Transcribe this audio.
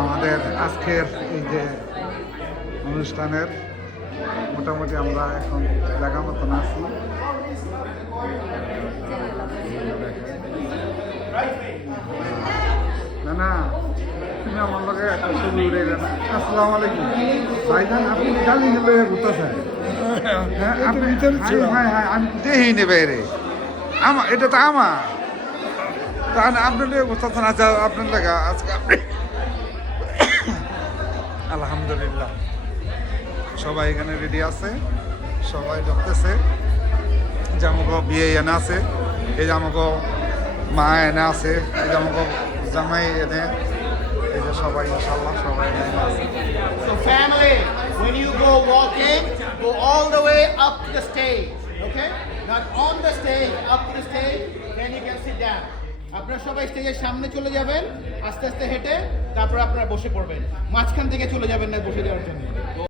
আমাদের আজকের এই যে অনুষ্ঠানের মোটামুটি আমরা এখন জায়গা মতন আছি। না না, তুমি আমার লগে একটা ছবি উড়ে গেল। আসসালামু আলাইকুম ভাইজান, আপনি গালি নেবে ঘুরতেছেন? হ্যাঁ আপনি হ্যাঁ হ্যাঁ আমি দেখি নেবে রে, আমার এটা তো আমার, তাহলে আপনার লেগে ঘুরতেছেন। আচ্ছা আপনার লেগে আজকে আলহামদুলিল্লাহ সবাই এখানে রেডি আছে, সবাই ঢুকতেছে। যে আমাকে বিয়ে এনে আছে, এই যে আমাকে মা এনে আছে, এই যে আমাকে জামাই এনে, এই যে সবাই ইনশাল্লাহ সবাই এনে আছে। So family, when you go walking, go all the way up to the stage, okay? Not on the stage, up to the stage, then you can sit down. আপনারা সবাই স্টেজের সামনে চলে যাবেন, আস্তে আস্তে হেঁটে, তারপর আপনারা বসে পড়বেন। মাঝখান থেকে চলে যাবেন না বসে যাওয়ার জন্য।